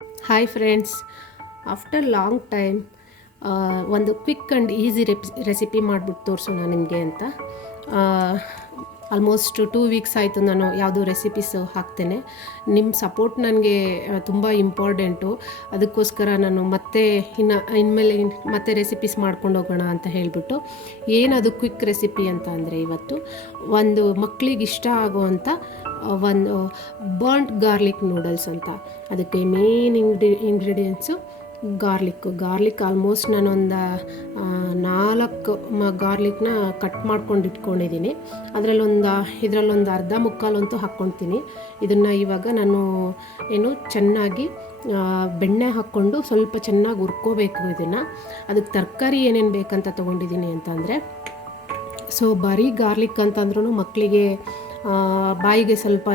Hi friends, after long time ಒಂದು quick and easy recipe ಮಾಡಿಬಿಟ್ಟು ತೋರಿಸೋಣ ನಿಮಗೆ ಅಂತ. ಆಲ್ಮೋಸ್ಟ್ 2 ವೀಕ್ಸ್ ಆಯಿತು ನಾನು ಯಾವುದೋ ರೆಸಿಪೀಸು ಹಾಕ್ತೇನೆ. ನಿಮ್ಮ ಸಪೋರ್ಟ್ ನನಗೆ ತುಂಬ ಇಂಪಾರ್ಟೆಂಟು. ಅದಕ್ಕೋಸ್ಕರ ನಾನು ಇನ್ಮೇಲೆ ಮತ್ತೆ ರೆಸಿಪೀಸ್ ಮಾಡ್ಕೊಂಡು ಹೋಗೋಣ ಅಂತ ಹೇಳಿಬಿಟ್ಟು, ಏನದು ಕ್ವಿಕ್ ರೆಸಿಪಿ ಅಂತ ಅಂದರೆ ಇವತ್ತು ಒಂದು ಮಕ್ಕಳಿಗೆ ಇಷ್ಟ ಆಗುವಂಥ ಒಂದು ಬರ್ನ್ಟ್ ಗಾರ್ಲಿಕ್ ನೂಡಲ್ಸ್ ಅಂತ. ಅದಕ್ಕೆ ಮೇನ್ ಇಂಗ್ರೀಡಿಯೆಂಟ್ಸು ಗಾರ್ಲಿಕ್ ಆಲ್ಮೋಸ್ಟ್ ನಾನೊಂದು 4 ಗಾರ್ಲಿಕ್ನ ಕಟ್ ಮಾಡ್ಕೊಂಡು ಇಟ್ಕೊಂಡಿದ್ದೀನಿ. ಇದರಲ್ಲೊಂದು ಅರ್ಧ ಮುಕ್ಕಾಲಂತೂ ಹಾಕ್ಕೊಳ್ತೀನಿ. ಇದನ್ನು ಇವಾಗ ನಾನು ಚೆನ್ನಾಗಿ ಬೆಣ್ಣೆ ಹಾಕ್ಕೊಂಡು ಸ್ವಲ್ಪ ಚೆನ್ನಾಗಿ ಹುರ್ಕೋಬೇಕು. ಅದಕ್ಕೆ ತರಕಾರಿ ಏನೇನು ಬೇಕಂತ ತೊಗೊಂಡಿದ್ದೀನಿ ಅಂತಂದರೆ, ಬರೀ ಗಾರ್ಲಿಕ್ ಅಂತಂದ್ರೂ ಮಕ್ಕಳಿಗೆ ಬಾಯಿಗೆ ಸ್ವಲ್ಪ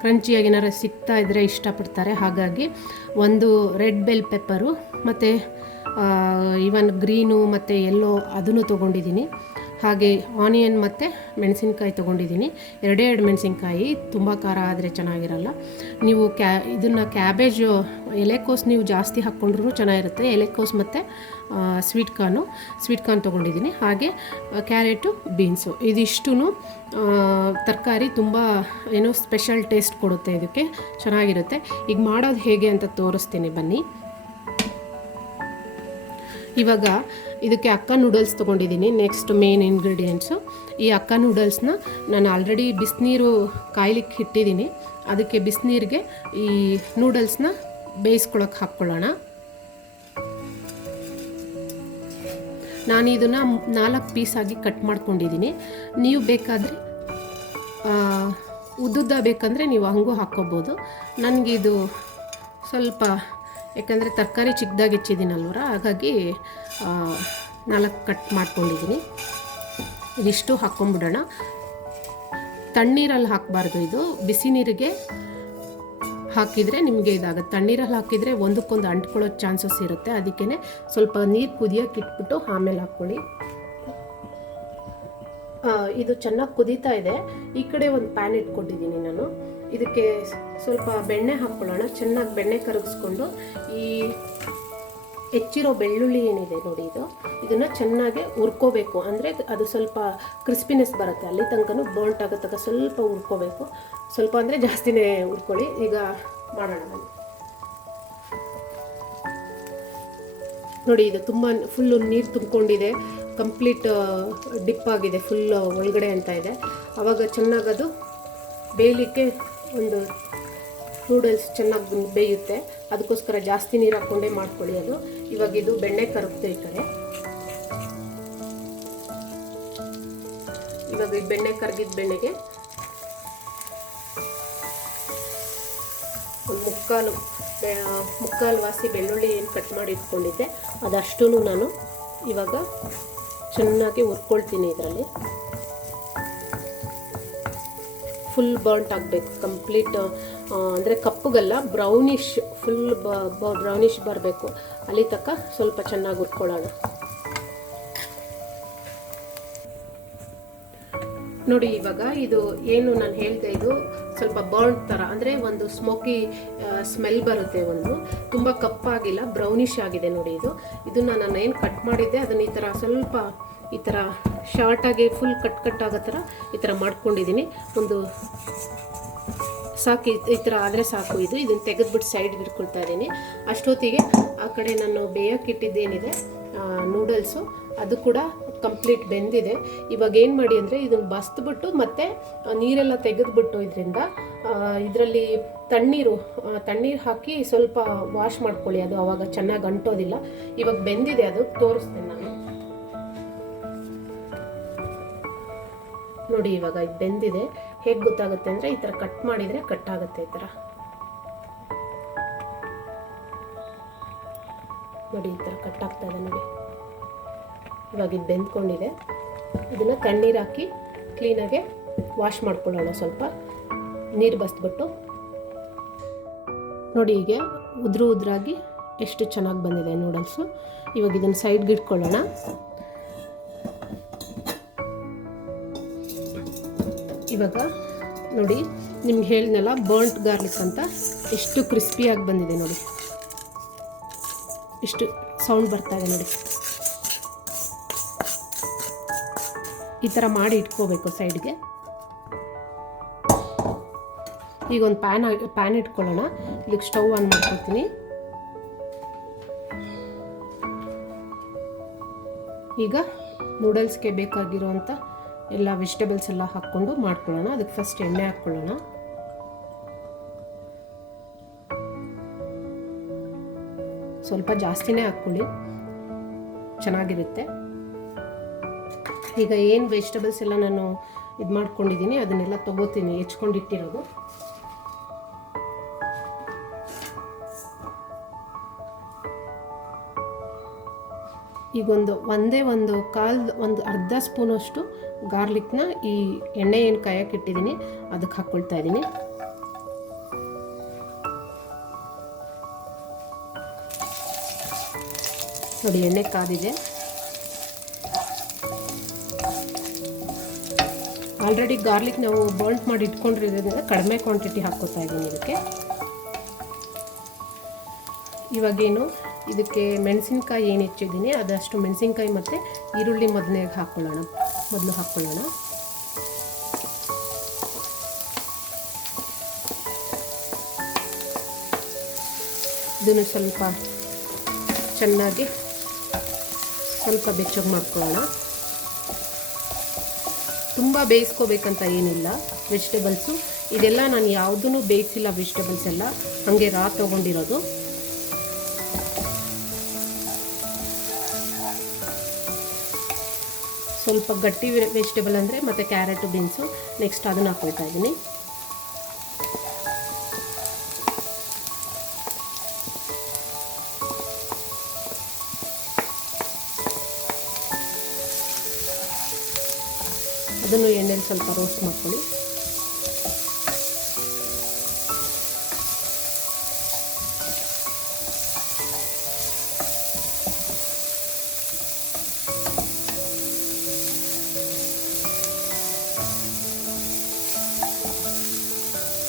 ಕ್ರಂಚಿಯಾಗಿ ಏನಾರು ಸಿಗ್ತಾ ಇದ್ದರೆ ಇಷ್ಟಪಡ್ತಾರೆ. ಹಾಗಾಗಿ ಒಂದು ರೆಡ್ ಬೆಲ್ ಪೆಪ್ಪರು ಮತ್ತು ಇವನ್ ಗ್ರೀನು ಮತ್ತು ಯೆಲ್ಲೋ ಅದನ್ನು ತೊಗೊಂಡಿದ್ದೀನಿ. ಹಾಗೆ ಆನಿಯನ್ ಮತ್ತು ಮೆಣಸಿನ್ಕಾಯಿ ತೊಗೊಂಡಿದ್ದೀನಿ. 2 ಮೆಣಸಿನ್ಕಾಯಿ, ತುಂಬ ಖಾರ ಆದರೆ ಚೆನ್ನಾಗಿರಲ್ಲ. ನೀವು ಇದನ್ನು ಕ್ಯಾಬೇಜು ಎಲೆಕೋಸು ನೀವು ಜಾಸ್ತಿ ಹಾಕ್ಕೊಂಡ್ರೂ ಚೆನ್ನಾಗಿರುತ್ತೆ. ಎಲೆಕೋಸು ಮತ್ತು ಸ್ವೀಟ್ ಕಾರ್ನ್ ತೊಗೊಂಡಿದ್ದೀನಿ. ಹಾಗೆ ಕ್ಯಾರೆಟು, ಬೀನ್ಸು, ಇದಿಷ್ಟು ತರಕಾರಿ ತುಂಬ ಸ್ಪೆಷಲ್ ಟೇಸ್ಟ್ ಕೊಡುತ್ತೆ, ಇದಕ್ಕೆ ಚೆನ್ನಾಗಿರುತ್ತೆ. ಈಗ ಮಾಡೋದು ಹೇಗೆ ಅಂತ ತೋರಿಸ್ತೀನಿ ಬನ್ನಿ. ಇವಾಗ ಇದಕ್ಕೆ ಅಕ್ಕ ನೂಡಲ್ಸ್ ತೊಗೊಂಡಿದ್ದೀನಿ. ನೆಕ್ಸ್ಟ್ ಮೇನ್ ಇಂಗ್ರೀಡಿಯೆಂಟ್ಸು ಈ ಅಕ್ಕ ನೂಡಲ್ಸ್ನ ನಾನು ಆಲ್ರೆಡಿ ಬಿಸಿನೀರು ಕಾಯ್ಲಿಕ್ಕೆ ಇಟ್ಟಿದ್ದೀನಿ. ಅದಕ್ಕೆ ಬಿಸಿನೀರಿಗೆ ಈ ನೂಡಲ್ಸ್ನ ಬೇಯಿಸ್ಕೊಳಕ್ಕೆ ಹಾಕ್ಕೊಳ್ಳೋಣ. ನಾನು ಇದನ್ನು 4 ಪೀಸಾಗಿ ಕಟ್ ಮಾಡ್ಕೊಂಡಿದ್ದೀನಿ. ನೀವು ಬೇಕಾದರೆ ಉದ್ದುದ್ದ ಬೇಕಂದರೆ ನೀವು ಹಂಗೂ ಹಾಕ್ಕೋಬೋದು. ನನಗಿದು ಸ್ವಲ್ಪ ಯಾಕಂದರೆ ತರಕಾರಿ ಚಿಕ್ಕದಾಗಿ ಹೆಚ್ಚಿದ್ದೀನಲ್ವರ, ಹಾಗಾಗಿ 4 ಕಟ್ ಮಾಡ್ಕೊಂಡಿದ್ದೀನಿ. ಇದಿಷ್ಟು ಹಾಕ್ಕೊಂಬಿಡೋಣ. ತಣ್ಣೀರಲ್ಲಿ ಹಾಕಬಾರ್ದು, ಇದು ಬಿಸಿ ನೀರಿಗೆ ಹಾಕಿದರೆ ನಿಮಗೆ ಇದಾಗುತ್ತೆ. ತಣ್ಣೀರಲ್ಲಿ ಹಾಕಿದರೆ ಒಂದಕ್ಕೊಂದು ಅಂಟ್ಕೊಳ್ಳೋ ಚಾನ್ಸಸ್ ಇರುತ್ತೆ. ಅದಕ್ಕೇ ಸ್ವಲ್ಪ ನೀರು ಕುದಿಯೋಕೆ ಇಟ್ಬಿಟ್ಟು ಆಮೇಲೆ ಹಾಕ್ಕೊಳ್ಳಿ. ಇದು ಚೆನ್ನಾಗಿ ಕುದೀತಾ ಇದೆ. ಈ ಕಡೆ ಒಂದು ಪ್ಯಾನ್ ಇಟ್ಕೊಂಡಿದ್ದೀನಿ ನಾನು. ಇದಕ್ಕೆ ಸ್ವಲ್ಪ ಬೆಣ್ಣೆ ಹಾಕ್ಕೊಳ್ಳೋಣ. ಚೆನ್ನಾಗಿ ಬೆಣ್ಣೆ ಕರಗಿಸ್ಕೊಂಡು ಈ ಹೆಚ್ಚಿರೋ ಬೆಳ್ಳುಳ್ಳಿ ಏನಿದೆ ನೋಡಿ, ಇದನ್ನು ಚೆನ್ನಾಗಿ ಹುರ್ಕೋಬೇಕು. ಅಂದರೆ ಅದು ಸ್ವಲ್ಪ ಕ್ರಿಸ್ಪಿನೆಸ್ ಬರುತ್ತೆ, ಅಲ್ಲಿ ತನಕನೂ ಬರ್ನ್ಟ್ ಆಗೋ ತನಕ ಸ್ವಲ್ಪ ಹುರ್ಕೋಬೇಕು. ಸ್ವಲ್ಪ ಅಂದರೆ ಜಾಸ್ತಿನೇ ಹುರ್ಕೊಳ್ಳಿ. ಈಗ ಮಾಡೋಣ ಬನ್ನಿ. ನೋಡಿ, ಇದು ತುಂಬ ಫುಲ್ಲು ನೀರು ತುಂಬಿಕೊಂಡಿದೆ, ಕಂಪ್ಲೀಟ್ ಡಿಪ್ ಆಗಿದೆ, ಫುಲ್ ಒಳಗಡೆ ಅಂತ ಇದೆ. ಆವಾಗ ಚೆನ್ನಾಗದು ಬೇಯಲಿಕ್ಕೆ ಒಂದು ನೂಡಲ್ಸ್ ಚೆನ್ನಾಗಿ ಬೇಯುತ್ತೆ. ಅದಕ್ಕೋಸ್ಕರ ಜಾಸ್ತಿ ನೀರು ಹಾಕ್ಕೊಂಡೇ ಮಾಡ್ಕೊಳ್ಳಿ ಅದು. ಇವಾಗ ಇದು ಬೆಣ್ಣೆ ಕರಗ್ತಾ ಈ ಕಡೆ. ಇವಾಗ ಈ ಬೆಣ್ಣೆ ಕರಗಿದ ಬೆಣ್ಣೆಗೆ ಒಂದು ಮುಕ್ಕಾಲು ವಾಸಿ ಬೆಳ್ಳುಳ್ಳಿ ಏನು ಕಟ್ ಮಾಡಿ ಇಟ್ಕೊಂಡಿದ್ದೆ ಅದಷ್ಟೂ ನಾನು ಇವಾಗ ಚೆನ್ನಾಗಿ ಹುರ್ಕೊಳ್ತೀನಿ. ಇದರಲ್ಲಿ ಫುಲ್ ಬರ್ನ್ಟ್ ಆಗಬೇಕು, ಕಂಪ್ಲೀಟ್ ಅಂದರೆ ಕಪ್ಪುಗಲ್ಲ, ಬ್ರೌನಿಷ್, ಫುಲ್ ಬ್ರೌನಿಷ್ ಬರಬೇಕು. ಅಲ್ಲಿ ತನಕ ಸ್ವಲ್ಪ ಚೆನ್ನಾಗಿ ಹುರ್ಕೊಳ್ಳೋಣ. ನೋಡಿ, ಇವಾಗ ಇದು ಏನು ನಾನು ಹೇಳಿದೆ, ಇದು ಸ್ವಲ್ಪ ಬರ್ನ್ಟ್ ಥರ, ಅಂದರೆ ಒಂದು ಸ್ಮೋಕಿ ಸ್ಮೆಲ್ ಬರುತ್ತೆ. ತುಂಬ ಕಪ್ಪಾಗಿಲ್ಲ, ಬ್ರೌನಿಷ್ ಆಗಿದೆ ನೋಡಿ. ಇದನ್ನು ನಾನು ಏನು ಕಟ್ ಮಾಡಿದ್ದೆ ಅದನ್ನು ಈ ಥರ ಸ್ವಲ್ಪ ಈ ಥರ ಶಾರ್ಟಾಗಿ ಫುಲ್ ಕಟ್ ಆಗೋ ಥರ ಈ ಥರ ಮಾಡ್ಕೊಂಡಿದ್ದೀನಿ. ಒಂದು ಸಾಕು, ಈ ಥರ ಆದರೆ ಸಾಕು. ಇದನ್ನು ತೆಗೆದುಬಿಟ್ಟು ಸೈಡ್ಗೆ ಇಟ್ಕೊಳ್ತಾ ಇದ್ದೀನಿ. ಅಷ್ಟೊತ್ತಿಗೆ ಆ ಕಡೆ ನಾನು ಬೇಯಕ್ಕೆ ಇಟ್ಟಿದ್ದೇನಿದೆ ನೂಡಲ್ಸು, ಅದು ಕೂಡ ಕಂಪ್ಲೀಟ್ ಬೆಂದಿದೆ. ಇವಾಗ ಏನು ಮಾಡಿ ಅಂದರೆ ಇದನ್ನು ಬಸ್ದುಬಿಟ್ಟು ಮತ್ತೆ ನೀರೆಲ್ಲ ತೆಗೆದುಬಿಟ್ಟು ಇದರಲ್ಲಿ ತಣ್ಣೀರು ಹಾಕಿ ಸ್ವಲ್ಪ ವಾಶ್ ಮಾಡ್ಕೊಳ್ಳಿ. ಅದು ಆವಾಗ ಚೆನ್ನಾಗಿ ಅಂಟೋದಿಲ್ಲ. ಇವಾಗ ಬೆಂದಿದೆ, ಅದು ತೋರಿಸ್ತೇನೆ ನಾನು. ನೋಡಿ, ಇವಾಗ ಇದು ಬೆಂದಿದೆ. ಹೇಗೆ ಗೊತ್ತಾಗುತ್ತೆ ಅಂದರೆ ಈ ಥರ ಕಟ್ ಮಾಡಿದರೆ ಕಟ್ ಆಗುತ್ತೆ. ಈ ಥರ ನೋಡಿ, ಈ ಥರ ಕಟ್ ಆಗ್ತಾ ಇದೆ ನೋಡಿ. ಇವಾಗ ಇದು ಬೆಂದ್ಕೊಂಡಿದೆ. ಇದನ್ನು ತಣ್ಣೀರು ಹಾಕಿ ಕ್ಲೀನಾಗೆ ವಾಶ್ ಮಾಡ್ಕೊಳ್ಳೋಣ. ಸ್ವಲ್ಪ ನೀರು ಬಸ್ಬಿಟ್ಟು ನೋಡಿ, ಹೀಗೆ ಉದ್ರಾಗಿ ಎಷ್ಟು ಚೆನ್ನಾಗಿ ಬಂದಿದೆ ನೂಡಲ್ಸು. ಇವಾಗ ಇದನ್ನು ಸೈಡ್ಗೆ ಇಟ್ಕೊಳ್ಳೋಣ. ಇವಾಗ ನೋಡಿ, ನಿಮ್ಗೆ ಹೇಳಿದ್ನಲ್ಲ ಬರ್ನ್ಟ್ ಗಾರ್ಲಿಕ್ ಅಂತ, ಎಷ್ಟು ಕ್ರಿಸ್ಪಿಯಾಗಿ ಬಂದಿದೆ ನೋಡಿ. ಇಷ್ಟು ಸೌಂಡ್ ಬರ್ತಾ ಇದೆ ನೋಡಿ. ಈ ಥರ ಮಾಡಿ ಇಟ್ಕೋಬೇಕು ಸೈಡ್ಗೆ. ಈಗ ಒಂದು ಪ್ಯಾನ್ ಇಟ್ಕೊಳ್ಳೋಣ. ಇದಕ್ಕೆ ಸ್ಟವ್ ಆನ್ ಮಾಡ್ಕೊಳ್ತೀನಿ. ಈಗ ನೂಡಲ್ಸ್ಗೆ ಬೇಕಾಗಿರೋವಂಥ ಎಲ್ಲ ವೆಜಿಟೇಬಲ್ಸ್ ಎಲ್ಲ ಹಾಕ್ಕೊಂಡು ಮಾಡ್ಕೊಳ್ಳೋಣ. ಅದಕ್ಕೆ ಫಸ್ಟ್ ಎಣ್ಣೆ ಹಾಕ್ಕೊಳ್ಳೋಣ. ಸ್ವಲ್ಪ ಜಾಸ್ತಿನೇ ಹಾಕ್ಕೊಳ್ಳಿ, ಚೆನ್ನಾಗಿರುತ್ತೆ. ಈಗ ಏನು ವೆಜಿಟೇಬಲ್ಸ್ ಎಲ್ಲ ನಾನು ಇದು ಮಾಡ್ಕೊಂಡಿದ್ದೀನಿ ಅದನ್ನೆಲ್ಲ ತೊಗೋತೀನಿ, ಹೆಚ್ಕೊಂಡಿಟ್ಟಿರೋದು. ಈಗ ಒಂದು ಅರ್ಧ ಸ್ಪೂನಷ್ಟು ಗಾರ್ಲಿಕ್ನ ಈ ಎಣ್ಣೆ ಏನು ಕಾಯಕ್ಕೆ ಇಟ್ಟಿದ್ದೀನಿ ಅದಕ್ಕೆ ಹಾಕ್ಕೊಳ್ತಾ ಇದ್ದೀನಿ. ನೋಡಿ ಎಣ್ಣೆ ಕಾದಿದೆ. ಆಲ್ರೆಡಿ ಗಾರ್ಲಿಕ್ ನಾವು ಬರ್ನ್ಟ್ ಮಾಡಿ ಇಟ್ಕೊಂಡಿರೋದ್ರಿಂದ ಕಡಿಮೆ ಕ್ವಾಂಟಿಟಿ ಹಾಕ್ಕೊತಾ ಇದ್ದೀನಿ ಇದಕ್ಕೆ. ಇವಾಗೇನು ಇದಕ್ಕೆ ಮೆಣಸಿನ್ಕಾಯಿ ಏನು ಹೆಚ್ಚಿದ್ದೀನಿ ಅದಷ್ಟು ಮೆಣಸಿನ್ಕಾಯಿ ಮತ್ತು ಈರುಳ್ಳಿ ಮೊದಲು ಹಾಕ್ಕೊಳ್ಳೋಣ. ಇದನ್ನು ಸ್ವಲ್ಪ ಚೆನ್ನಾಗಿ ಬೆಚ್ಚಗೆ ಮಾಡ್ಕೊಳ್ಳೋಣ. ತುಂಬ ಬೇಯಿಸ್ಕೋಬೇಕಂತ ಏನಿಲ್ಲ ವೆಜಿಟೇಬಲ್ಸು. ಇದೆಲ್ಲ ನಾನು ಯಾವುದೂ ಬೇಯಿಸಿಲ್ಲ, ವೆಜಿಟೇಬಲ್ಸ್ ಎಲ್ಲ ಹಾಗೆ ರಾ ತೊಗೊಂಡಿರೋದು. ಸ್ವಲ್ಪ ಗಟ್ಟಿ ವೆಜಿಟೇಬಲ್ ಅಂದರೆ ಮತ್ತು ಕ್ಯಾರೆಟು, ಬೀನ್ಸು, ನೆಕ್ಸ್ಟ್ ಅದನ್ನು ಹಾಕ್ಕೊಳ್ತಾ ಇದ್ದೀನಿ. ಅದನ್ನು ಎಣ್ಣೆಲಿ ಸ್ವಲ್ಪ ರೋಸ್ಟ್ ಮಾಡ್ಕೊಳ್ಳಿ.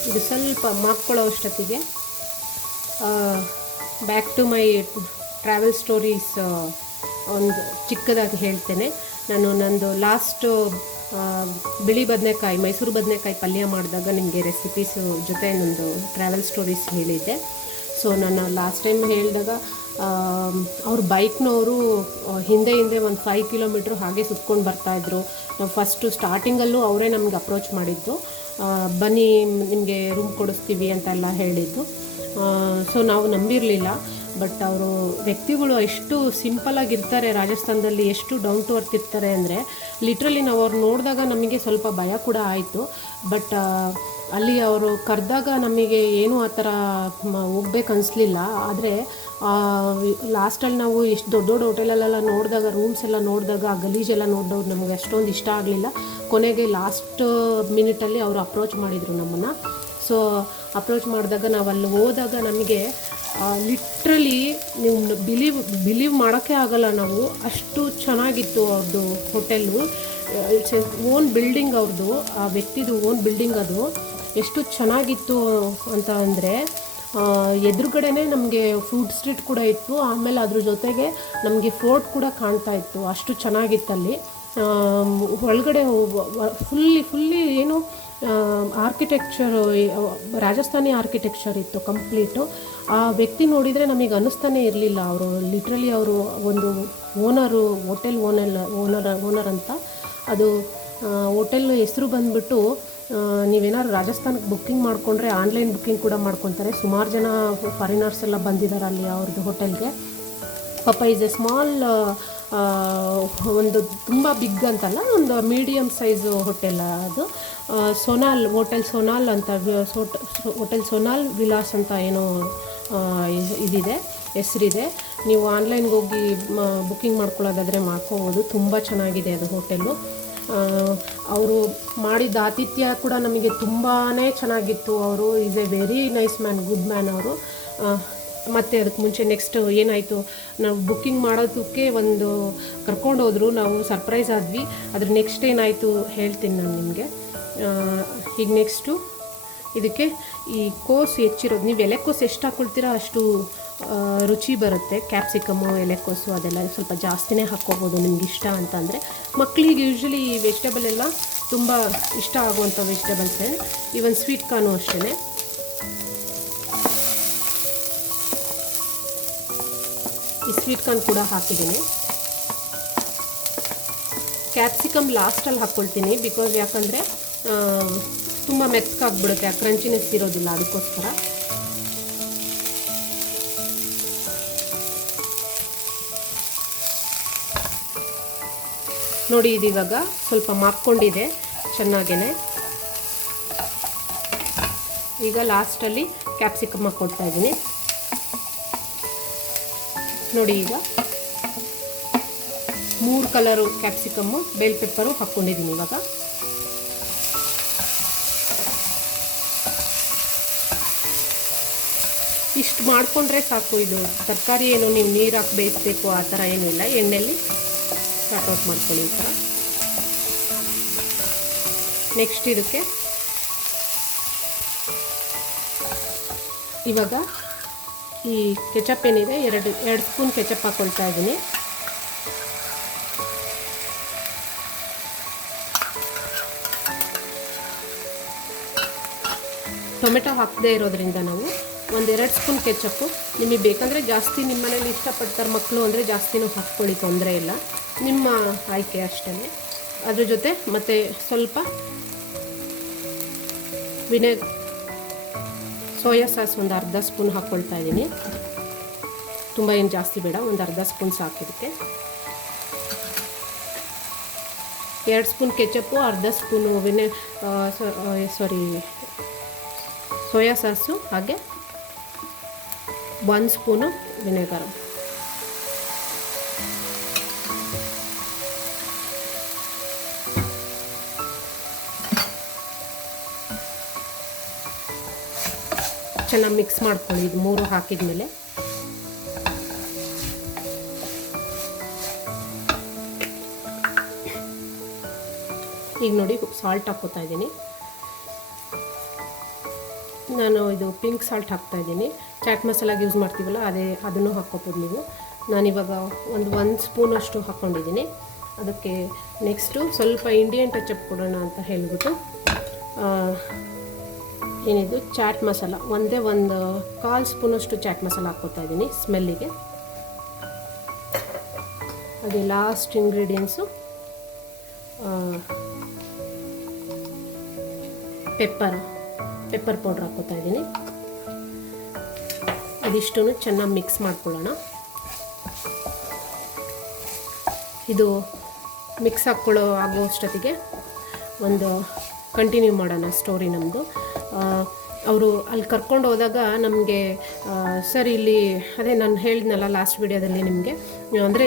ಇದು ಸ್ವಲ್ಪ ಮಾಡ್ಕೊಳ್ಳೋ ಅಷ್ಟೊತ್ತಿಗೆ back to my travel stories ಒಂದು ಚಿಕ್ಕದಾಗಿ ಹೇಳ್ತೇನೆ. ನಂದು ಲಾಸ್ಟು ಬಿಳಿ ಬದನೆಕಾಯಿ, ಮೈಸೂರು ಬದನೆಕಾಯಿ ಪಲ್ಯ ಮಾಡಿದಾಗ ನಿಮಗೆ ರೆಸಿಪೀಸು ಜೊತೆ ನಂದು ಟ್ರಾವೆಲ್ ಸ್ಟೋರೀಸ್ ಹೇಳಿದ್ದೆ. ಸೊ ನಾನು ಲಾಸ್ಟ್ ಟೈಮ್ ಹೇಳಿದಾಗ ಅವ್ರ ಬೈಕ್ನವರು ಹಿಂದೆ ಒಂದು 5 ಕಿಲೋಮೀಟ್ರ್ ಹಾಗೆ ಸುತ್ಕೊಂಡು ಬರ್ತಾಯಿದ್ರು. ನಾವು ಫಸ್ಟು ಸ್ಟಾರ್ಟಿಂಗಲ್ಲೂ ಅವರೇ ನಮ್ಗೆ ಅಪ್ರೋಚ್ ಮಾಡಿದ್ದು, ಬನ್ನಿ ನಿಮಗೆ ರೂಮ್ ಕೊಡಿಸ್ತೀವಿ ಅಂತೆಲ್ಲ ಹೇಳಿದ್ದು. ಸೊ ನಾವು ನಂಬಿರಲಿಲ್ಲ. ಬಟ್ ಅವರು ವ್ಯಕ್ತಿಗಳು ಎಷ್ಟು ಸಿಂಪಲಾಗಿರ್ತಾರೆ, ರಾಜಸ್ಥಾನದಲ್ಲಿ ಎಷ್ಟು ಡೌನ್ ಟು ಅರ್ತ್ ಇರ್ತಾರೆ ಅಂದರೆ ಲಿಟ್ರಲಿ ನಾವು ಅವ್ರು ನೋಡಿದಾಗ ನಮಗೆ ಸ್ವಲ್ಪ ಭಯ ಕೂಡ ಆಯಿತು. ಬಟ್ ಅಲ್ಲಿ ಅವರು ಕರೆದಾಗ ನಮಗೆ ಏನೂ ಆ ಥರ ಹೋಗ್ಬೇಕು ಅನಿಸ್ಲಿಲ್ಲ. ಆದರೆ ಲಾಸ್ಟಲ್ಲಿ ನಾವು ಎಷ್ಟು ದೊಡ್ಡ ಹೋಟೆಲಲ್ಲೆಲ್ಲ ನೋಡಿದಾಗ, ರೂಮ್ಸ್ ಎಲ್ಲ ನೋಡಿದಾಗ, ಆ ಗಲೀಜೆಲ್ಲ ನೋಡಿದವ್ರು ನಮಗೆ ಅಷ್ಟೊಂದು ಇಷ್ಟ ಆಗಲಿಲ್ಲ. ಕೊನೆಗೆ ಲಾಸ್ಟ್ ಮಿನಿಟಲ್ಲಿ ಅವರು ಅಪ್ರೋಚ್ ಮಾಡಿದರು ನಮ್ಮನ್ನು. ಸೊ ಅಪ್ರೋಚ್ ಮಾಡಿದಾಗ ನಾವು ಅಲ್ಲಿ ಹೋದಾಗ ನಮಗೆ ಲಿಟ್ರಲಿ ನೀವು ಬಿಲೀವ್ ಮಾಡೋಕ್ಕೆ ಆಗಲ್ಲ. ನಾವು ಅಷ್ಟು ಚೆನ್ನಾಗಿತ್ತು ಅವ್ರದ್ದು hotel. It's A own building ಅವ್ರದ್ದು, ಆ ವ್ಯಕ್ತಿದು ಓನ್ ಬಿಲ್ಡಿಂಗ್ ಅದು. ಎಷ್ಟು ಚೆನ್ನಾಗಿತ್ತು ಅಂತ ಅಂದರೆ ಎದುರುಗಡೆನೇ ನಮಗೆ ಫುಡ್ ಸ್ಟ್ರೀಟ್ ಕೂಡ ಇತ್ತು. ಆಮೇಲೆ ಅದ್ರ ಜೊತೆಗೆ ನಮಗೆ ಫೋರ್ಟ್ ಕೂಡ ಕಾಣ್ತಾ ಇತ್ತು. ಅಷ್ಟು ಚೆನ್ನಾಗಿತ್ತಲ್ಲಿ. ಒಳಗಡೆ ಫುಲ್ಲಿ ಏನು ಆರ್ಕಿಟೆಕ್ಚರು, ರಾಜಸ್ಥಾನಿ ಆರ್ಕಿಟೆಕ್ಚರ್ ಇತ್ತು ಕಂಪ್ಲೀಟು. ಆ ವ್ಯಕ್ತಿ ನೋಡಿದರೆ ನಮಗೆ ಅನ್ನಿಸ್ತಾನೆ ಇರಲಿಲ್ಲ ಅವರು ಲಿಟ್ರಲಿ ಅವರು ಒಂದು ಹೋಟೆಲ್ ಓನರ್ ಅಂತ. ಅದು ಹೋಟೆಲ್ ಹೆಸರು ಬಂದುಬಿಟ್ಟು, ನೀವೇನಾದ್ರು ರಾಜಸ್ಥಾನಕ್ಕೆ ಬುಕ್ಕಿಂಗ್ ಮಾಡಿಕೊಂಡ್ರೆ ಆನ್ಲೈನ್ ಬುಕ್ಕಿಂಗ್ ಕೂಡ ಮಾಡ್ಕೊತಾರೆ. ಸುಮಾರು ಜನ ಫಾರಿನರ್ಸ್ ಎಲ್ಲ ಬಂದಿದ್ದಾರೆ ಅಲ್ಲಿ ಅವ್ರದ್ದು ಹೋಟೆಲ್ಗೆ. ಪಾಪ ಈಸ್ ಎ ಸ್ಮಾಲ್, ಒಂದು ತುಂಬ ಬಿಗ್ ಅಂತಲ್ಲ, ಒಂದು ಮೀಡಿಯಮ್ ಸೈಜು ಹೋಟೆಲ್ ಅದು. ಹೋಟೆಲ್ ಸೋನಾಲ್ ಅಂತ, ಹೋಟೆಲ್ ಸೋನಾಲ್ ವಿಲಾಸ್ ಅಂತ ಏನೋ ಇದಿದೆ, ಹೆಸರಿದೆ. ನೀವು ಆನ್ಲೈನ್ಗೆ ಹೋಗಿ ಬುಕ್ಕಿಂಗ್ ಮಾಡ್ಕೊಳ್ಳೋದಾದರೆ ಮಾಡ್ಕೋಬೋದು. ತುಂಬ ಚೆನ್ನಾಗಿದೆ ಅದು ಹೋಟೆಲ್ಲು. ಅವರು ಮಾಡಿದ ಆತಿಥ್ಯ ಕೂಡ ನಮಗೆ ತುಂಬಾ ಚೆನ್ನಾಗಿತ್ತು. ಅವರು is A very nice man, good man ಅವರು. ಮತ್ತು ಅದಕ್ಕೆ ಮುಂಚೆ ನೆಕ್ಸ್ಟ್ ಏನಾಯಿತು, ನಾವು ಬುಕ್ಕಿಂಗ್ ಮಾಡೋದಕ್ಕೆ ಒಂದು ಕರ್ಕೊಂಡೋದ್ರು, ನಾವು ಸರ್ಪ್ರೈಸ್ ಆದ್ವಿ. ಅದ್ರ ನೆಕ್ಸ್ಟ್ ಏನಾಯಿತು ಹೇಳ್ತೀನಿ ನಾನು ನಿಮಗೆ. ಈಗ ನೆಕ್ಸ್ಟು ಇದಕ್ಕೆ ಈ ಕೋಸು ಹೆಚ್ಚಿರೋದು, ನೀವು ಎಲೆಕೋಸು ಎಷ್ಟು ಹಾಕ್ಕೊಳ್ತೀರಾ ಅಷ್ಟು ರುಚಿ ಬರುತ್ತೆ. ಕ್ಯಾಪ್ಸಿಕಮ್ಮು, ಎಲೆಕೋಸು ಅದೆಲ್ಲ ಸ್ವಲ್ಪ ಜಾಸ್ತಿನೇ ಹಾಕ್ಕೋಬೋದು ನಿಮ್ಗೆ ಇಷ್ಟ ಅಂತಂದರೆ. ಮಕ್ಕಳಿಗೆ ಯೂಶ್ವಲಿ ಈ ವೆಜಿಟೇಬಲ್ ಎಲ್ಲ ತುಂಬ ಇಷ್ಟ ಆಗುವಂಥ ವೆಜಿಟೇಬಲ್ಸೇ. ಈವನ್ ಸ್ವೀಟ್ ಕಾರ್ನು ಅಷ್ಟೇ. ಈ ಸ್ವೀಟ್ ಕಾರ್ನ್ ಕೂಡ ಹಾಕಿದ್ದೀನಿ. ಕ್ಯಾಪ್ಸಿಕಮ್ ಲಾಸ್ಟಲ್ಲಿ ಹಾಕ್ಕೊಳ್ತೀನಿ, ಬಿಕಾಸ್ ಯಾಕಂದರೆ ತುಂಬ ಮೆತ್ತಗಾಗ್ಬಿಡುತ್ತೆ, ಆ ಕ್ರಂಚಿನೆಸ್ ಇರೋದಿಲ್ಲ, ಅದಕ್ಕೋಸ್ಕರ. ನೋಡಿ ಇದು ಇವಾಗ ಸ್ವಲ್ಪ ಮಾರ್ಕೊಂಡಿದೆ ಚೆನ್ನಾಗೇ. ಈಗ ಲಾಸ್ಟಲ್ಲಿ ಕ್ಯಾಪ್ಸಿಕಮ್ ಹಾಕ್ಕೊಳ್ತಾ ಇದ್ದೀನಿ. ನೋಡಿ ಈಗ 3 ಕಲರು ಕ್ಯಾಪ್ಸಿಕಮ್ಮು, ಬೇಲ್ ಪೆಪ್ಪರು ಹಾಕ್ಕೊಂಡಿದ್ದೀನಿ. ಇವಾಗ ಇಷ್ಟು ಮಾಡಿಕೊಂಡ್ರೆ ಸಾಕು. ಇದು ತರಕಾರಿ ಏನು ನೀವು ನೀರು ಹಾಕಿ ಬೇಯಿಸಬೇಕು ಆ ಥರ ಏನೂ ಇಲ್ಲ. ಎಣ್ಣೆಯಲ್ಲಿ ಸ್ಟಾರ್ಟ್ ಮಾಡ್ಕೊಳ್ಳಿ ಈ ಥರ. ನೆಕ್ಸ್ಟ್ ಇದಕ್ಕೆ ಇವಾಗ ಈ ಕೆಚಪ್ ಏನಿದೆ, ಎರಡು ಸ್ಪೂನ್ ಕೆಚಪ್ ಹಾಕ್ಕೊಳ್ತಾ ಇದ್ದೀನಿ. ಟೊಮೆಟೊ ಹಾಕದೇ ಇರೋದ್ರಿಂದ ನಾವು 1-2 ಸ್ಪೂನ್ ಕೆಚಪ್ಪು. ನಿಮಗೆ ಬೇಕಂದರೆ ಜಾಸ್ತಿ, ನಿಮ್ಮ ಮನೇಲಿ ಇಷ್ಟಪಡ್ತಾರೆ ಮಕ್ಕಳು ಅಂದರೆ ಜಾಸ್ತಿನೂ ಹಾಕ್ಕೊಳ್ಳಿ, ತೊಂದರೆ ಇಲ್ಲ, ನಿಮ್ಮ ಆಯ್ಕೆ ಅಷ್ಟೇ. ಅದ್ರ ಜೊತೆ ಮತ್ತು ಸ್ವಲ್ಪ ಸೋಯಾ ಸಾಸ್ ಒಂದು ಅರ್ಧ ಸ್ಪೂನ್ ಹಾಕ್ಕೊಳ್ತಾ ಇದ್ದೀನಿ. ತುಂಬ ಏನು ಜಾಸ್ತಿ ಬೇಡ, ಒಂದು ಅರ್ಧ ಸ್ಪೂನ್ ಸಾಕಿದಕ್ಕೆ. 2 ಸ್ಪೂನ್ ಕೆಚಪ್ಪು, ಅರ್ಧ ಸ್ಪೂನು ಸೋಯಾ ಸಾಸು, ಹಾಗೆ 1 ಸ್ಪೂನು ವಿನೆಗರ್. ಚೆನ್ನಾಗಿ ಮಿಕ್ಸ್ ಮಾಡ್ಕೊಳ್ಳಿ. ಇದು 3 ಹಾಕಿದ ಮೇಲೆ ಈಗ ನೋಡಿ ಸಾಲ್ಟ್ ಹಾಕ್ಕೋತಾ ಇದ್ದೀನಿ. ನಾನು ಇದು ಪಿಂಕ್ ಸಾಲ್ಟ್ ಹಾಕ್ತಾಯಿದ್ದೀನಿ. ಚಾಟ್ ಮಸಾಲಾಗೆ ಯೂಸ್ ಮಾಡ್ತೀವಲ್ಲ ಅದನ್ನು ಹಾಕ್ಕೋಬೋದು ನೀವು. ನಾನಿವಾಗ ಒಂದು ಸ್ಪೂನಷ್ಟು ಹಾಕ್ಕೊಂಡಿದ್ದೀನಿ. ಅದಕ್ಕೆ ನೆಕ್ಸ್ಟು ಸ್ವಲ್ಪ ಇಂಡಿಯನ್ ಟಚಪ್ ಕೊಡೋಣ ಅಂತ ಹೇಳಿಬಿಟ್ಟು ಏನಿದು ಚಾಟ್ ಮಸಾಲ, ಒಂದು 1/4 ಸ್ಪೂನಷ್ಟು ಚಾಟ್ ಮಸಾಲ ಹಾಕ್ಕೋತಾ ಇದ್ದೀನಿ ಸ್ಮೆಲ್ಲಿಗೆ. ಅದೇ ಲಾಸ್ಟ್ ಇಂಗ್ರೀಡಿಯೆಂಟ್ಸು ಪೆಪ್ಪರ್ ಪೌಡ್ರ್ ಹಾಕ್ಕೋತಾ ಇದ್ದೀನಿ. ಇದಿಷ್ಟು ಚೆನ್ನಾಗಿ ಮಿಕ್ಸ್ ಮಾಡ್ಕೊಳ್ಳೋಣ. ಇದು ಮಿಕ್ಸ್ ಆಗೋ ಅಷ್ಟೊತ್ತಿಗೆ ಒಂದು ಕಂಟಿನ್ಯೂ ಮಾಡೋಣ ಸ್ಟೋರಿ ನಮ್ಮದು. ಅವರು ಅಲ್ಲಿ ಕರ್ಕೊಂಡು ಹೋದಾಗ ನಮಗೆ ಸರ್ ಇಲ್ಲಿ ಅದೇ ನಾನು ಹೇಳಿದ್ನಲ್ಲ ಲಾಸ್ಟ್ ವಿಡಿಯೋದಲ್ಲಿ ನಿಮಗೆ, ಅಂದರೆ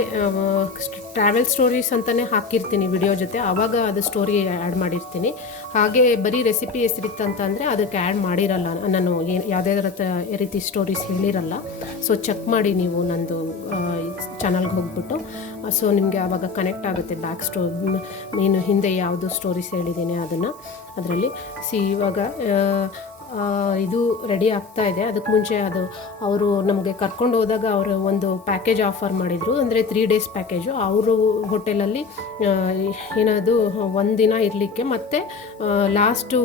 ಟ್ರಾವೆಲ್ ಸ್ಟೋರೀಸ್ ಅಂತಲೇ ಹಾಕಿರ್ತೀನಿ ವಿಡಿಯೋ ಜೊತೆ, ಆವಾಗ ಅದು ಸ್ಟೋರಿ ಆ್ಯಡ್ ಮಾಡಿರ್ತೀನಿ. ಹಾಗೆ ಬರೀ ರೆಸಿಪಿ ಹೆಸರಿತ್ತಂತ ಅಂದರೆ ಅದಕ್ಕೆ ಆ್ಯಡ್ ಮಾಡಿರಲ್ಲ ನಾನು, ಯಾವುದೇ ರೀತಿ ಸ್ಟೋರೀಸ್ ಹೇಳಿರಲ್ಲ. ಸೊ ಚೆಕ್ ಮಾಡಿ ನೀವು ನಂದು ಚಾನಲ್ಗೆ ಹೋಗ್ಬಿಟ್ಟು. ಸೊ ನಿಮಗೆ ಆವಾಗ ಕನೆಕ್ಟ್ ಆಗುತ್ತೆ ನೀನು ಹಿಂದೆ ಯಾವುದು ಸ್ಟೋರೀಸ್ ಹೇಳಿದ್ದೀನಿ ಅದನ್ನು ಅದರಲ್ಲಿ. ಇವಾಗ ಇದು ರೆಡಿ ಆಗ್ತಾ ಇದೆ. ಅದಕ್ಕೆ ಮುಂಚೆ ಅವರು ನಮಗೆ ಕರ್ಕೊಂಡು ಹೋದಾಗ ಅವರು ಒಂದು ಪ್ಯಾಕೇಜ್ ಆಫರ್ ಮಾಡಿದರು, ಅಂದರೆ 3 ಡೇಸ್ ಪ್ಯಾಕೇಜು. ಅವರು ಹೋಟೆಲಲ್ಲಿ ಏನದು 1 ದಿನ ಇರಲಿಕ್ಕೆ, ಮತ್ತು ಲಾಸ್ಟು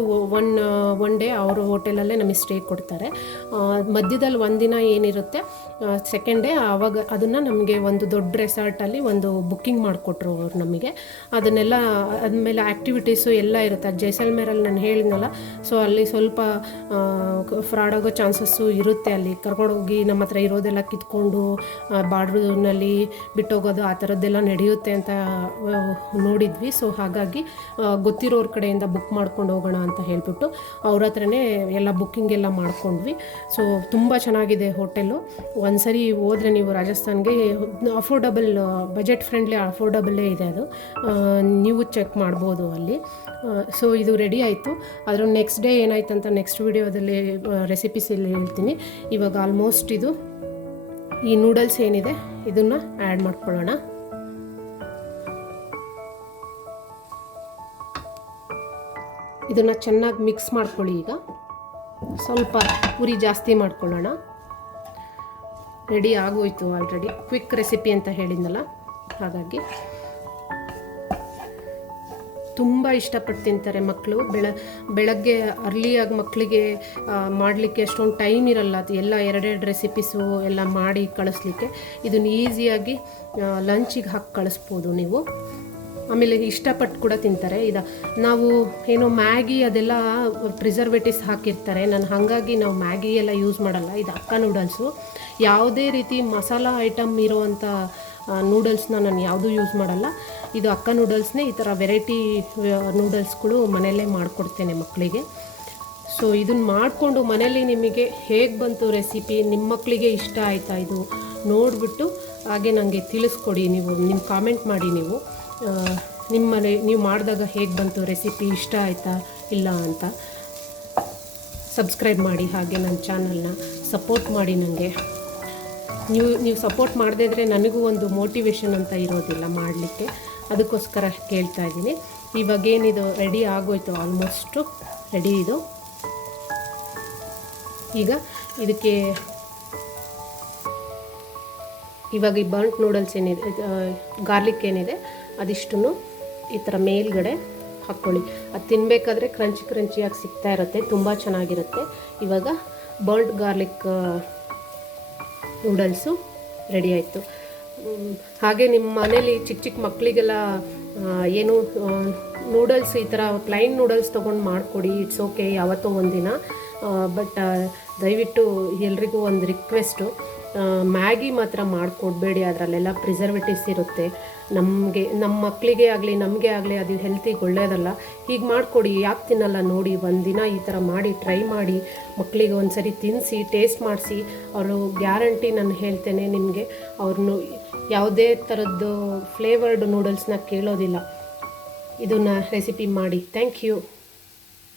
ಒನ್ ಡೇ ಅವರು ಹೋಟೆಲಲ್ಲೇ ನಮಗೆ ಸ್ಟೇ ಕೊಡ್ತಾರೆ. ಮಧ್ಯದಲ್ಲಿ 1 ದಿನ ಏನಿರುತ್ತೆ ಸೆಕೆಂಡ್ ಡೇ, ಆವಾಗ ಅದನ್ನು ನಮಗೆ ಒಂದು ದೊಡ್ಡ ರೆಸಾರ್ಟಲ್ಲಿ ಒಂದು ಬುಕ್ಕಿಂಗ್ ಮಾಡಿಕೊಟ್ರು ಅವರು ನಮಗೆ. ಅದನ್ನೆಲ್ಲ ಆದಮೇಲೆ ಆ್ಯಕ್ಟಿವಿಟೀಸು ಎಲ್ಲ ಇರುತ್ತೆ. ಜೈಸಲ್ಮೇರಲ್ಲಿ ನಾನು ಹೇಳಿದ್ನಲ್ಲ, ಸೊ ಅಲ್ಲಿ ಸ್ವಲ್ಪ ಫ್ರಾಡ್ ಆಗೋ ಚಾನ್ಸಸ್ಸು ಇರುತ್ತೆ. ಅಲ್ಲಿ ಕರ್ಕೊಂಡೋಗಿ ನಮ್ಮ ಹತ್ರ ಇರೋದೆಲ್ಲ ಕಿತ್ಕೊಂಡು ಬಾರ್ಡ್ರ್ನಲ್ಲಿ ಬಿಟ್ಟೋಗೋದು ಆ ಥರದ್ದೆಲ್ಲ ನಡೆಯುತ್ತೆ ಅಂತ ನೋಡಿದ್ವಿ. ಸೊ ಹಾಗಾಗಿ ಗೊತ್ತಿರೋರ ಕಡೆಯಿಂದ ಬುಕ್ ಮಾಡ್ಕೊಂಡು ಹೋಗೋಣ ಅಂತ ಹೇಳ್ಬಿಟ್ಟು ಅವ್ರ ಹತ್ರನೇ ಎಲ್ಲ ಬುಕ್ಕಿಂಗ್ ಎಲ್ಲ ಮಾಡ್ಕೊಂಡ್ವಿ. ಸೊ ತುಂಬ ಚೆನ್ನಾಗಿದೆ ಹೋಟೆಲು. ಒಂದು ಸರಿ ಹೋದರೆ ನೀವು ರಾಜಸ್ಥಾನ್ಗೆ ಅಫೋರ್ಡಬಲ್, ಬಜೆಟ್ ಫ್ರೆಂಡ್ಲಿ ಅಫೋರ್ಡಬಲ್ಲೇ ಇದೆ ಅದು, ನೀವು ಚೆಕ್ ಮಾಡ್ಬೋದು ಅಲ್ಲಿ. ಸೊ ಇದು ರೆಡಿ ಆಯಿತು. ಅದರ ನೆಕ್ಸ್ಟ್ ಡೇ ಏನಾಯ್ತು ಅಂತ ನೆಕ್ಸ್ಟ್ ವಿಡಿಯೋದಲ್ಲಿ ರೆಸಿಪೀಸಲ್ಲಿ ಹೇಳ್ತೀನಿ. ಇವಾಗ ಆಲ್ಮೋಸ್ಟ್ ಇದು ಈ ನೂಡಲ್ಸ್ ಏನಿದೆ ಇದನ್ನು ಆ್ಯಡ್ ಮಾಡ್ಕೊಳ್ಳೋಣ. ಇದನ್ನು ಚೆನ್ನಾಗಿ ಮಿಕ್ಸ್ ಮಾಡ್ಕೊಳ್ಳಿ. ಈಗ ಸ್ವಲ್ಪ ಉರಿ ಜಾಸ್ತಿ ಮಾಡ್ಕೊಳ್ಳೋಣ. ರೆಡಿ ಆಗೋಯ್ತು ಆಲ್ರೆಡಿ. ಕ್ವಿಕ್ ರೆಸಿಪಿ ಅಂತ ಹೇಳಿದ್ನಲ್ಲ, ಹಾಗಾಗಿ ತುಂಬ ಇಷ್ಟಪಟ್ಟು ತಿಂತಾರೆ ಮಕ್ಕಳು. ಬೆಳಗ್ಗೆ ಅರ್ಲಿಯಾಗಿ ಮಕ್ಕಳಿಗೆ ಮಾಡಲಿಕ್ಕೆ ಅಷ್ಟೊಂದು ಟೈಮ್ ಇರಲ್ಲ, ಅದು ಎಲ್ಲ ಎರಡೆರಡು ರೆಸಿಪೀಸು ಎಲ್ಲ ಮಾಡಿ ಕಳಿಸ್ಲಿಕ್ಕೆ. ಇದನ್ನು ಈಸಿಯಾಗಿ ಲಂಚಿಗೆ ಹಾಕಿ ಕಳಿಸ್ಬೋದು ನೀವು. ಆಮೇಲೆ ಇಷ್ಟಪಟ್ಟು ಕೂಡ ತಿಂತಾರೆ. ನಾವು ಏನೋ ಮ್ಯಾಗಿ ಅದೆಲ್ಲ ಪ್ರಿಸರ್ವೇಟಿವ್ಸ್ ಹಾಕಿರ್ತಾರೆ, ಹಾಗಾಗಿ ನಾವು ಮ್ಯಾಗಿ ಎಲ್ಲ ಯೂಸ್ ಮಾಡಲ್ಲ. ಇದು ಅಕ್ಕ ನೂಡಲ್ಸು. ಯಾವುದೇ ರೀತಿ ಮಸಾಲ ಐಟಮ್ ಇರೋವಂಥ ನೂಡಲ್ಸ್ನ ನಾನು ಯಾವುದೂ ಯೂಸ್ ಮಾಡಲ್ಲ. ಇದು ಅಕ್ಕ ನೂಡಲ್ಸ್ನೇ. ಈ ಥರ ವೆರೈಟಿ ನೂಡಲ್ಸ್ಗಳು ಮನೆಯಲ್ಲೇ ಮಾಡಿಕೊಡ್ತೇನೆ ಮಕ್ಕಳಿಗೆ. ಸೊ ಇದನ್ನು ಮಾಡಿಕೊಂಡು ಮನೇಲಿ ನಿಮಗೆ ಹೇಗೆ ಬಂತು ರೆಸಿಪಿ, ನಿಮ್ಮ ಮಕ್ಕಳಿಗೆ ಇಷ್ಟ ಆಯಿತಾ ಇದು ನೋಡಿಬಿಟ್ಟು ಹಾಗೆ ನನಗೆ ತಿಳಿಸ್ಕೊಡಿ. ನಿಮ್ಮ ಕಾಮೆಂಟ್ ಮಾಡಿ. ನೀವು ಮಾಡಿದಾಗ ಹೇಗೆ ಬಂತು ರೆಸಿಪಿ, ಇಷ್ಟ ಆಯಿತಾ ಇಲ್ಲ ಅಂತ. ಸಬ್ಸ್ಕ್ರೈಬ್ ಮಾಡಿ, ಹಾಗೆ ನನ್ನ ಚಾನಲ್ನ ಸಪೋರ್ಟ್ ಮಾಡಿ. ನನಗೆ ನೀವು ಸಪೋರ್ಟ್ ಮಾಡದೇ ಇದ್ದರೆ ನನಗೂ ಒಂದು ಮೋಟಿವೇಶನ್ ಅಂತ ಇರೋದಿಲ್ಲ ಮಾಡಲಿಕ್ಕೆ. ಅದಕ್ಕೋಸ್ಕರ ಕೇಳ್ತಾ ಇದ್ದೀನಿ. ಇವಾಗೇನಿದು ರೆಡಿ ಆಗೋಯ್ತು, ಆಲ್ಮೋಸ್ಟು ರೆಡಿ ಇದು. ಈಗ ಇದಕ್ಕೆ ಇವಾಗ ಈ ಬರ್ಂಟ್ ನೂಡಲ್ಸ್ ಏನಿದೆ, ಗಾರ್ಲಿಕ್ ಏನಿದೆ ಅದಿಷ್ಟನ್ನು ಈ ಥರ ಮೇಲ್ಗಡೆ ಹಾಕ್ಕೊಳ್ಳಿ. ಅದು ತಿನ್ನಬೇಕಾದ್ರೆ ಕ್ರಂಚಿಯಾಗಿ ಸಿಗ್ತಾ ಇರುತ್ತೆ, ತುಂಬ ಚೆನ್ನಾಗಿರುತ್ತೆ. ಇವಾಗ ಬರ್ಂಟ್ ಗಾರ್ಲಿಕ್ ನೂಡಲ್ಸು ರೆಡಿ ಆಯಿತು. ಹಾಗೆ ನಿಮ್ಮ ಮನೇಲಿ ಚಿಕ್ಕ ಮಕ್ಕಳಿಗೆಲ್ಲ ಏನು ನೂಡಲ್ಸ್ ಈ ಥರ ಪ್ಲೈನ್ ನೂಡಲ್ಸ್ ತೊಗೊಂಡು ಮಾಡಿಕೊಡಿ. ಇಟ್ಸ್ ಓಕೆ, ಯಾವತ್ತೋ ಒಂದಿನ. ಬಟ್ ದಯವಿಟ್ಟು ಎಲ್ರಿಗೂ ಒಂದು ರಿಕ್ವೆಸ್ಟು, ಮ್ಯಾಗಿ ಮಾತ್ರ ಮಾಡಿಕೊಡ್ಬೇಡಿ. ಅದರಲ್ಲೆಲ್ಲ ಪ್ರಿಸರ್ವೇಟಿವ್ಸ್ ಇರುತ್ತೆ. ನಮ್ಮ ಮಕ್ಕಳಿಗೆ ಆಗಲಿ ನಮಗೆ ಆಗಲಿ ಅದು ಹೆಲ್ತಿಗೆ ಒಳ್ಳೆಯದಲ್ಲ. ಹೀಗೆ ಮಾಡಿಕೊಡಿ. ಯಾಕೆ ತಿನ್ನಲ್ಲ ನೋಡಿ, ಒಂದಿನ ಈ ಥರ ಮಾಡಿ ಟ್ರೈ ಮಾಡಿ, ಮಕ್ಕಳಿಗೆ ಒಂದು ಸರಿ ತಿನ್ನಿಸಿ ಟೇಸ್ಟ್ ಮಾಡಿಸಿ. ಅವರು ಗ್ಯಾರಂಟಿ ನಾನು ಹೇಳ್ತೇನೆ ನಿಮಗೆ, ಅವ್ರನ್ನು ಯಾವುದೇ ಥರದ್ದು ಫ್ಲೇವರ್ಡ್ ನೂಡಲ್ಸ್ನ ಕೇಳೋದಿಲ್ಲ. ಇದನ್ನು ರೆಸಿಪಿ ಮಾಡಿ. Thank you.